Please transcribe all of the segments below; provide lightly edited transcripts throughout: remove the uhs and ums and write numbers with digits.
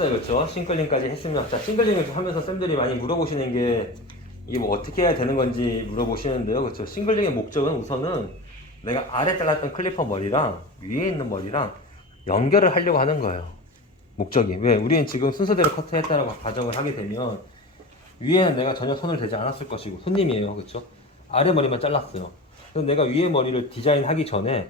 했어요. 그렇죠? 싱글링까지 했으면, 자, 싱글링을 좀 하면서 쌤들이 많이 물어보시는 게 이게 뭐 어떻게 해야 되는 건지 물어보시는데요. 그렇죠? 싱글링의 목적은 우선은 내가 아래 잘랐던 클리퍼 머리랑 위에 있는 머리랑 연결을 하려고 하는 거예요. 목적이. 왜? 우리는 지금 순서대로 커트했다라고 가정을 하게 되면 위에는 내가 전혀 손을 대지 않았을 것이고 손님이에요. 그렇죠? 아래 머리만 잘랐어요. 그래서 내가 위에 머리를 디자인하기 전에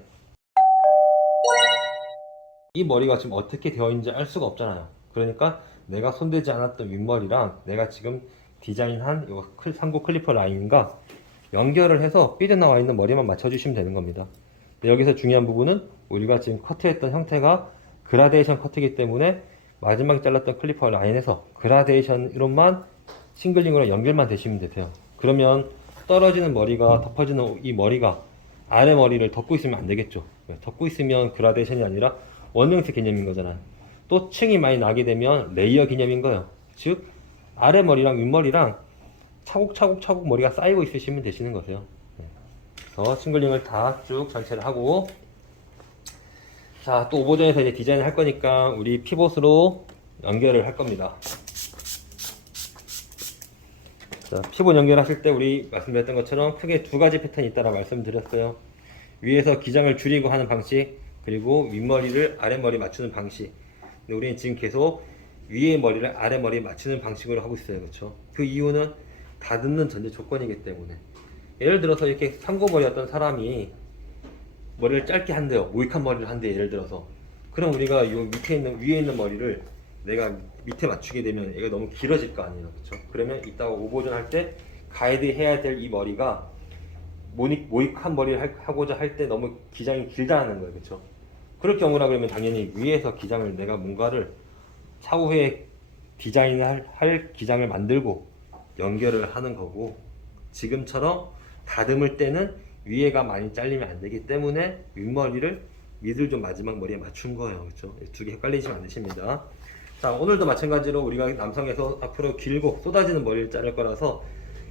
이 머리가 지금 어떻게 되어 있는지 알 수가 없잖아요. 그러니까 내가 손대지 않았던 윗머리랑 내가 지금 디자인한 이 상고 클리퍼 라인과 연결을 해서 삐져나와 있는 머리만 맞춰주시면 되는 겁니다. 여기서 중요한 부분은 우리가 지금 커트했던 형태가 그라데이션 커트이기 때문에 마지막에 잘랐던 클리퍼 라인에서 그라데이션으로만 싱글링으로 연결만 되시면 되세요. 그러면 떨어지는 머리가 덮어지는 이 머리가 아래 머리를 덮고 있으면 안 되겠죠. 덮고 있으면 그라데이션이 아니라 원형태 개념인 거잖아요. 또 층이 많이 나게 되면 레이어 개념인 거예요. 즉 아래 머리랑 윗머리랑 차곡차곡 머리가 쌓이고 있으시면 되시는 거세요. 그래서 싱글링을 다 쭉 전체를 하고, 자, 또 오버전에서 이제 디자인을 할 거니까 우리 피봇으로 연결을 할 겁니다. 자, 피봇 연결하실 때 우리 말씀드렸던 것처럼 크게 두 가지 패턴이 있다라 말씀드렸어요. 위에서 기장을 줄이고 하는 방식, 그리고 윗머리를 아랫머리 맞추는 방식. 근데 우리는 지금 계속 위에 머리를 아랫머리에 맞추는 방식으로 하고 있어요. 그렇죠? 그 이유는 다듬는 전제 조건이기 때문에. 예를 들어서 이렇게 상고머리였던 사람이 머리를 짧게 한대요. 모이칸 머리를 한대요. 예를 들어서. 그럼 우리가 이 밑에 있는, 위에 있는 머리를 내가 밑에 맞추게 되면 얘가 너무 길어질 거 아니에요. 그렇죠? 그러면 이따가 오버전 할 때 가이드 해야 될 이 머리가 모이칸 머리를 하고자 할 때 너무 기장이 길다는 거예요. 그렇죠? 그럴 경우라 그러면 당연히 위에서 기장을 내가 뭔가를 차후에 디자인을 할 기장을 만들고 연결을 하는 거고, 지금처럼 다듬을 때는 위에가 많이 잘리면 안 되기 때문에 윗머리를 미들 좀 마지막 머리에 맞춘 거예요. 그렇죠? 두 개 헷갈리시면 안 되십니다. 자, 오늘도 마찬가지로 우리가 남성에서 앞으로 길고 쏟아지는 머리를 자를 거라서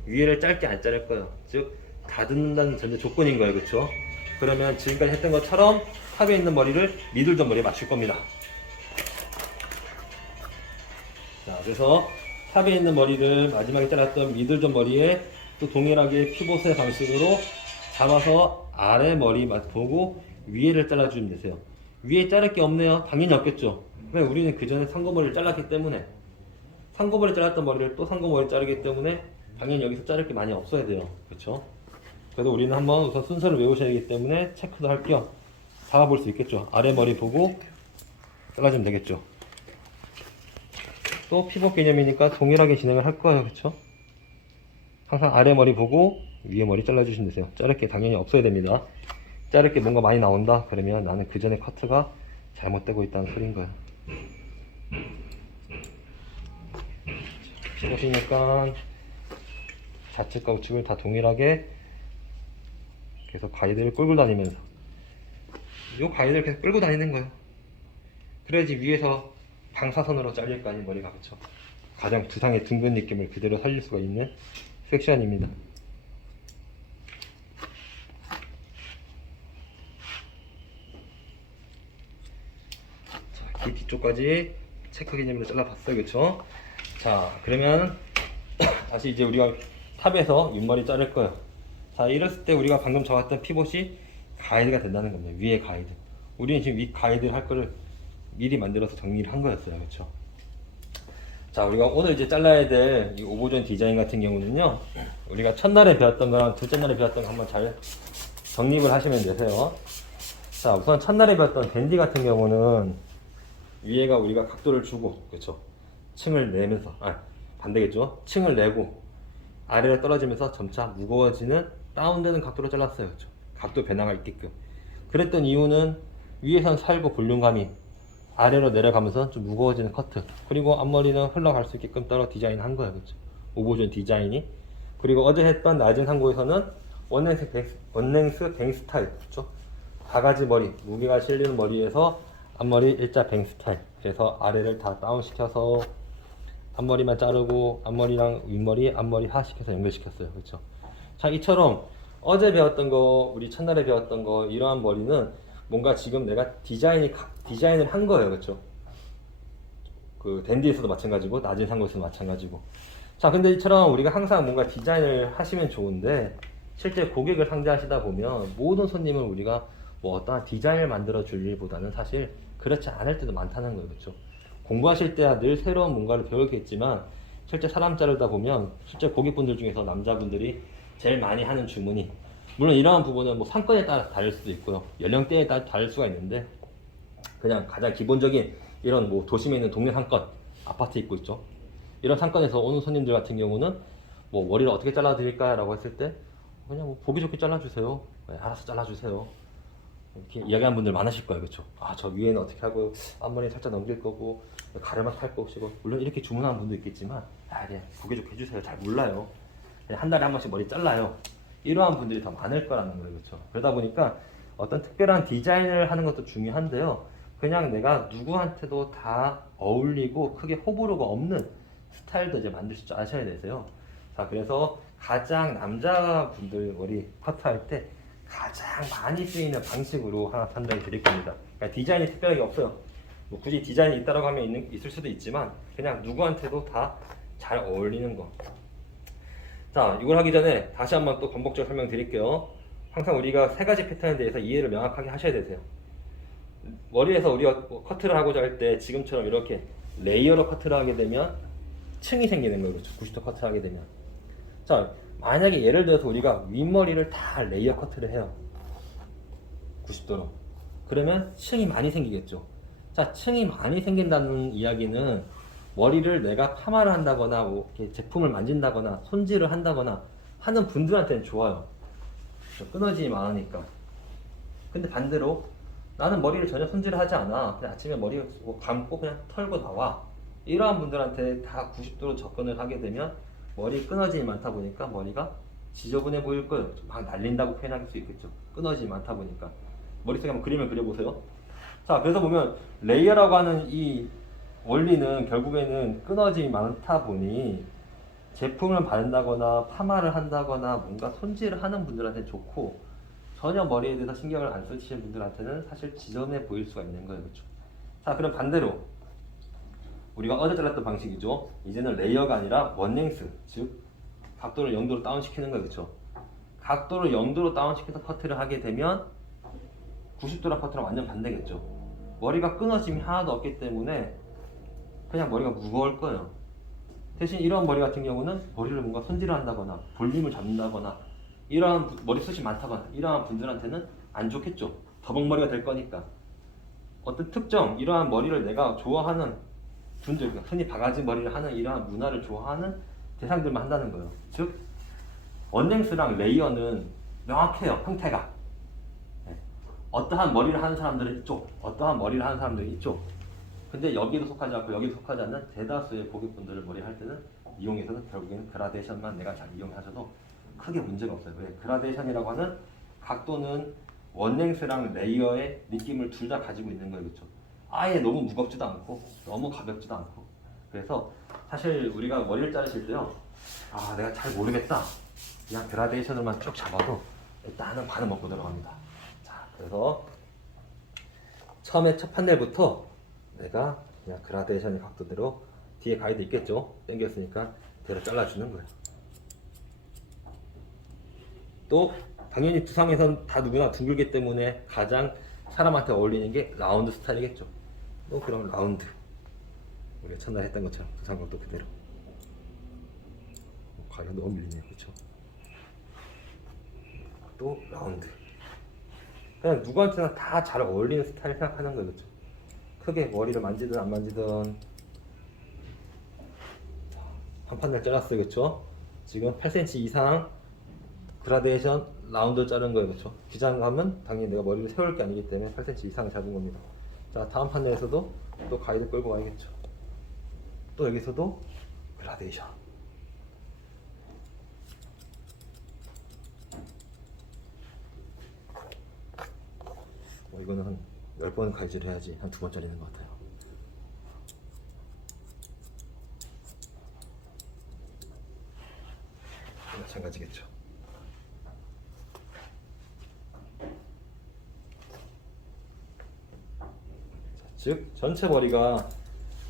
위에를 짧게 안 자를 거예요. 즉 다듬는다는 전제 조건인 거예요. 그렇죠? 그러면 지금까지 했던 것처럼 탑에 있는 머리를 미들존 머리에 맞출 겁니다. 자, 그래서 탑에 있는 머리를 마지막에 잘랐던 미들존 머리에 또 동일하게 피봇의 방식으로 잡아서 아래 머리 보고 위에를 잘라주면 되세요. 위에 자를 게 없네요. 당연히 없겠죠. 왜? 우리는 그 전에 상고머리를 잘랐기 때문에, 상고머리 잘랐던 머리를 또 상고머리 자르기 때문에 당연히 여기서 자를 게 많이 없어야 돼요. 그렇죠? 그래도 우리는 한번 우선 순서를 외우셔야 하기 때문에 체크도 할 겸 잡아볼 수 있겠죠. 아래 머리 보고 잘라주면 되겠죠. 또 피봇 개념이니까 동일하게 진행을 할 거예요. 그렇죠? 항상 아래 머리 보고 위에 머리 잘라주시면 되세요. 자를 게 당연히 없어야 됩니다. 자를 게 뭔가 많이 나온다 그러면 나는 그 전에 커트가 잘못되고 있다는 소리인 거예요. 피봇이니까 좌측과 우측을 다 동일하게 계속 가이드를 끌고 다니면서 이 가이드를 계속 끌고 다니는 거예요. 그래야지 위에서 방사선으로 잘릴 거 아닌 머리가. 그렇죠? 가장 두상의 둥근 느낌을 그대로 살릴 수가 있는 섹션입니다. 자, 귀 뒤쪽까지 체크 개념으로 잘라봤어요. 그렇죠? 자, 그러면 다시 이제 우리가 탑에서 윗머리 자를 거예요. 자, 이랬을 때 우리가 방금 잡았던 피봇이 가이드가 된다는 겁니다. 위에 가이드. 우리는 지금 위 가이드를 할 거를 미리 만들어서 정리를 한 거였어요. 그렇죠? 자, 우리가 오늘 이제 잘라야 될 이 오버존 디자인 같은 경우는요, 우리가 첫날에 배웠던 거랑 둘째 날에 배웠던 거 한번 잘 정립을 하시면 되세요. 자, 우선 첫날에 배웠던 밴디 같은 경우는 위에가 우리가 각도를 주고, 그렇죠? 층을 내면서, 반대겠죠? 층을 내고 아래로 떨어지면서 점차 무거워지는 다운되는 각도로 잘랐어요. 그렇죠? 각도 변화가 있게끔. 그랬던 이유는 위에선 살고 볼륨감이 아래로 내려가면서 좀 무거워지는 커트, 그리고 앞머리는 흘러갈 수 있게끔 따로 디자인한 거예요. 그렇죠? 오버존 디자인이. 그리고 어제 했던 낮은 상고에서는 원랭스 뱅 스타일, 그렇죠? 바가지 머리, 무게가 실리는 머리에서 앞머리 일자 뱅 스타일. 그래서 아래를 다 다운 시켜서 앞머리만 자르고 앞머리랑 윗머리, 앞머리 하 시켜서 연결시켰어요. 그렇죠? 자, 이처럼 어제 배웠던 거, 우리 첫날에 배웠던 거, 이러한 머리는 뭔가 지금 내가 디자인을 한 거예요. 그렇죠? 그 댄디에서도 마찬가지고 낮은 상고에서도 마찬가지고. 자, 근데 이처럼 우리가 항상 뭔가 디자인을 하시면 좋은데 실제 고객을 상대하시다 보면 모든 손님을 우리가 뭐 어떠한 디자인을 만들어 줄 일보다는 사실 그렇지 않을 때도 많다는 거예요. 그렇죠? 공부하실 때야 늘 새로운 뭔가를 배우겠지만 실제 사람 자르다 보면 실제 고객분들 중에서 남자분들이 제일 많이 하는 주문이, 물론 이러한 부분은 뭐 상권에 따라 다를 수도 있고요, 연령대에 따라 다를 수가 있는데 그냥 가장 기본적인 이런 뭐 도심에 있는 동네 상권, 아파트 있고 있죠. 이런 상권에서 오는 손님들 같은 경우는 뭐 머리를 어떻게 잘라드릴까요? 라고 했을 때 그냥 뭐 보기 좋게 잘라주세요. 네, 알아서 잘라주세요. 이렇게 이야기하는 분들 많으실 거예요. 그렇죠? 아, 저 위에는 어떻게 하고 앞머리 살짝 넘길 거고 가르마 탈 것이고, 물론 이렇게 주문하는 분도 있겠지만 아, 그냥 보기 좋게 해주세요. 잘 몰라요. 그냥 한 달에 한 번씩 머리 잘라요. 이러한 분들이 더 많을 거라는 거예요. 그렇죠? 그러다 보니까 어떤 특별한 디자인을 하는 것도 중요한데요. 그냥 내가 누구한테도 다 어울리고 크게 호불호가 없는 스타일도 이제 만들 줄 아셔야 되세요. 자, 그래서 가장 남자분들 머리 커트할 때 가장 많이 쓰이는 방식으로 하나 판단해 드릴 겁니다. 그러니까 디자인이 특별하게 없어요. 뭐 굳이 디자인이 있다라고 하면 있을 수도 있지만 그냥 누구한테도 다 잘 어울리는 거. 자, 이걸 하기 전에 다시 한번 또 반복적으로 설명드릴게요. 항상 우리가 세 가지 패턴에 대해서 이해를 명확하게 하셔야 되세요. 머리에서 우리가 커트를 하고자 할 때 지금처럼 이렇게 레이어로 커트를 하게 되면 층이 생기는 거예요. 그렇죠? 90도 커트를 하게 되면. 자, 만약에 예를 들어서 우리가 윗머리를 다 레이어 커트를 해요. 90도로. 그러면 층이 많이 생기겠죠. 자, 층이 많이 생긴다는 이야기는 머리를 내가 파마를 한다거나 뭐 이렇게 제품을 만진다거나 손질을 한다거나 하는 분들한테는 좋아요. 끊어짐이 많으니까. 근데 반대로 나는 머리를 전혀 손질을 하지 않아. 그냥 아침에 머리 감고 그냥 털고 나와. 이러한 분들한테 다 90도로 접근을 하게 되면 머리 끊어짐이 많다 보니까 머리가 지저분해 보일 거예요. 막 날린다고 표현할 수 있겠죠. 끊어짐이 많다 보니까. 머릿속에 한번 그림을 그려보세요. 자, 그래서 보면 레이어라고 하는 이 원리는 결국에는 끊어짐이 많다 보니 제품을 바른다거나 파마를 한다거나 뭔가 손질을 하는 분들한테 좋고, 전혀 머리에 대해서 신경을 안 쓰시는 분들한테는 사실 지저분해 보일 수가 있는 거예요. 그렇죠? 자, 그럼 반대로 우리가 어제 잘랐던 방식이죠. 이제는 레이어가 아니라 원랭스, 즉 각도를 0도로 다운시키는 거예요. 그렇죠? 각도를 0도로 다운시켜서 커트를 하게 되면 90도랑 커트랑 완전 반대겠죠. 머리가 끊어짐이 하나도 없기 때문에 그냥 머리가 무거울 거예요. 대신 이런 머리 같은 경우는 머리를 뭔가 손질을 한다거나 볼륨을 잡는다거나 이러한 머리숱이 많다거나 이러한 분들한테는 안 좋겠죠. 더벅머리가 될 거니까. 어떤 특정 이러한 머리를 내가 좋아하는 분들, 흔히 바가지 머리를 하는 이러한 문화를 좋아하는 대상들만 한다는 거예요. 즉 원랭스랑 레이어는 명확해요. 형태가. 어떠한 머리를 하는 사람들은 이쪽, 어떠한 머리를 하는 사람들은 이쪽. 근데 여기도 속하지 않고 여기도 속하지 않는 대다수의 고객분들을 머리 할 때는 이용해서는 결국에는 그라데이션만 내가 잘 이용하셔도 크게 문제가 없어요. 왜? 그라데이션이라고 하는 각도는 원랭스랑 레이어의 느낌을 둘 다 가지고 있는 거예요. 그렇죠? 아예 너무 무겁지도 않고 너무 가볍지도 않고. 그래서 사실 우리가 머리를 자르실 때요, 아 내가 잘 모르겠다, 그냥 그라데이션을만 쭉 잡아도 일단은 반은 먹고 들어갑니다. 자, 그래서 처음에 첫 판넬부터 내가 그냥 그라데이션의 각도대로, 뒤에 가이드 있겠죠? 당겼으니까 대로 잘라주는 거예요. 또 당연히 두상에선 다 누구나 둥글기 때문에 가장 사람한테 어울리는 게 라운드 스타일이겠죠. 또 그럼 라운드, 우리가 첫날 했던 것처럼 두상각도 그대로. 가위가 너무 밀리네요. 그렇죠? 또 라운드. 그냥 누구한테나 다 잘 어울리는 스타일 생각하는 거예요. 그렇죠? 크게 머리를 만지든 안 만지든. 한 판넬 잘랐어요. 그렇죠? 지금 8cm 이상 그라데이션 라운드를 자른 거예요. 그렇죠? 기장감은 당연히 내가 머리를 세울 게 아니기 때문에 8cm 이상을 잡은 겁니다. 자, 다음 판넬에서도 또 가이드 끌고 와야겠죠. 또 여기서도 그라데이션. 이거는 한 10번 가이드를 해야지 한 2번 자르는 것 같아요. 마찬가지겠죠. 자, 즉 전체 머리가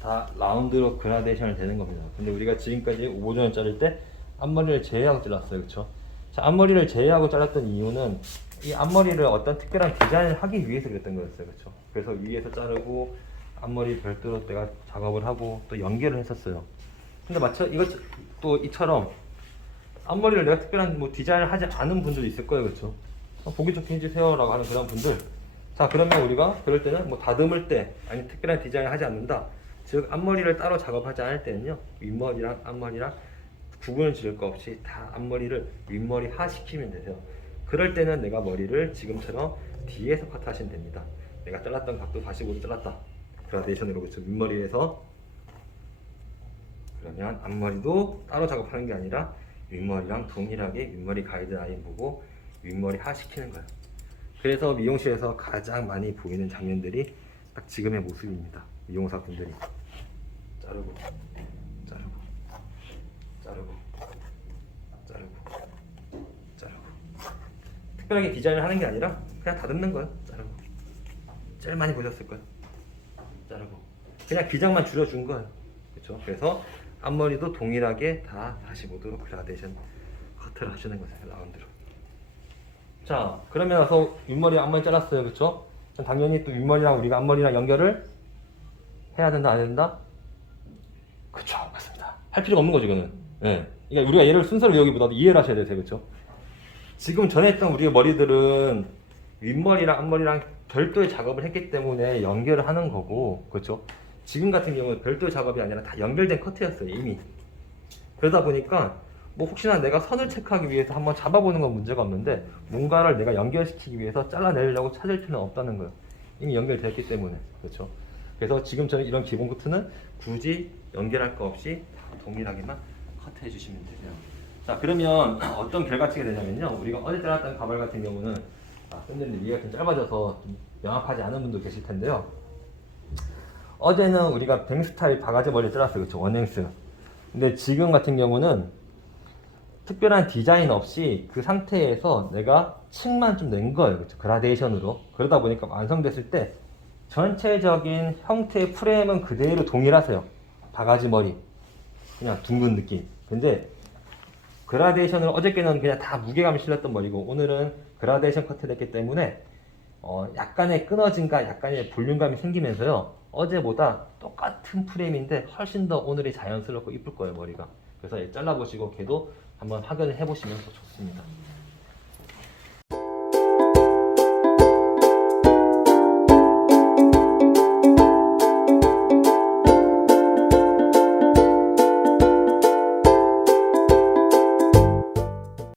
다 다 라운드로 그라데이션이 되는 겁니다. 근데 우리가 지금까지 오버존을 자를 때 앞머리를 제외하고 잘랐어요. 그쵸? 자, 앞머리를 제외하고 잘랐던 이유는 이 앞머리를 어떤 특별한 디자인을 하기 위해서 그랬던 거였어요. 그쵸? 그래서 위에서 자르고 앞머리 별도로 내가 작업을 하고 또 연결을 했었어요. 근데 이것 또 이처럼 앞머리를 내가 특별한 뭐 디자인을 하지 않은 분들도 있을 거예요. 그쵸? 보기 좋게 해주세요 라고 하는 그런 분들, 자 그러면 우리가 그럴 때는 뭐 다듬을 때 아니 특별한 디자인을 하지 않는다, 즉 앞머리를 따로 작업하지 않을 때는요 윗머리랑 앞머리랑 구분을 지을 거 없이 다 앞머리를 윗머리 하 시키면 되세요. 그럴 때는 내가 머리를 지금처럼 뒤에서 커트하시면 됩니다. 내가 잘랐던 각도 45도 잘랐다, 그라데이션으로. 그쵸? 윗머리에서. 그러면 앞머리도 따로 작업하는 게 아니라 윗머리랑 동일하게 윗머리 가이드라인 보고 윗머리 하 시키는 거예요. 그래서 미용실에서 가장 많이 보이는 장면들이 딱 지금의 모습입니다. 미용사분들이 자르고 자르고 자르고 자르고 자르고, 특별하게 디자인을 하는 게 아니라 그냥 다듬는 거예요. 자르고. 제일 많이 보셨을 거예요. 자르고 그냥 기장만 줄여준 거예요. 그렇죠? 그래서 앞머리도 동일하게 다 45도로 그라데이션 커트를 하시는 거예요. 라운드로. 자, 그러면 나서 윗머리 앞머리 잘랐어요. 그쵸? 당연히 또 윗머리랑 우리가 앞머리랑 연결을 해야 된다, 안 해야 된다? 그쵸, 맞습니다. 할 필요가 없는 거죠, 이거는. 예. 그러니까 우리가 얘를 순서를 외우기보다도 이해를 하셔야 되세요. 그쵸? 지금 전에 했던 우리의 머리들은 윗머리랑 앞머리랑 별도의 작업을 했기 때문에 연결을 하는 거고, 그쵸? 지금 같은 경우는 별도의 작업이 아니라 다 연결된 커트였어요, 이미. 그러다 보니까 뭐 혹시나 내가 선을 체크하기 위해서 한번 잡아보는 건 문제가 없는데 뭔가를 내가 연결시키기 위해서 잘라내려고 찾을 필요는 없다는 거예요. 이미 연결됐기 때문에. 그렇죠? 그래서 지금 저는 이런 기본 커트는 굳이 연결할 거 없이 동일하게만 커트해 주시면 되세요. 자, 그러면 어떤 결과치가 되냐면요, 우리가 어제 잘랐던 가발 같은 경우는 쌤들이 이해가 좀 짧아져서 좀 명확하지 않은 분도 계실 텐데요. 어제는 우리가 뱅 스타일 바가지 머리 잘랐어요. 그렇죠? 원행스. 근데 지금 같은 경우는 특별한 디자인 없이 그 상태에서 내가 층만 좀 낸 거예요. 그렇죠? 그라데이션으로. 그러다 보니까 완성됐을 때 전체적인 형태의 프레임은 그대로 동일하세요. 바가지 머리. 그냥 둥근 느낌. 근데 그라데이션을 어저께는 그냥 다 무게감이 실렸던 머리고 오늘은 그라데이션 커트를 했기 때문에 약간의 끊어짐과 약간의 볼륨감이 생기면서요. 어제보다 똑같은 프레임인데 훨씬 더 오늘이 자연스럽고 이쁠 거예요, 머리가. 그래서 잘라보시고 걔도 한번 확인을 해보시면 더 좋습니다.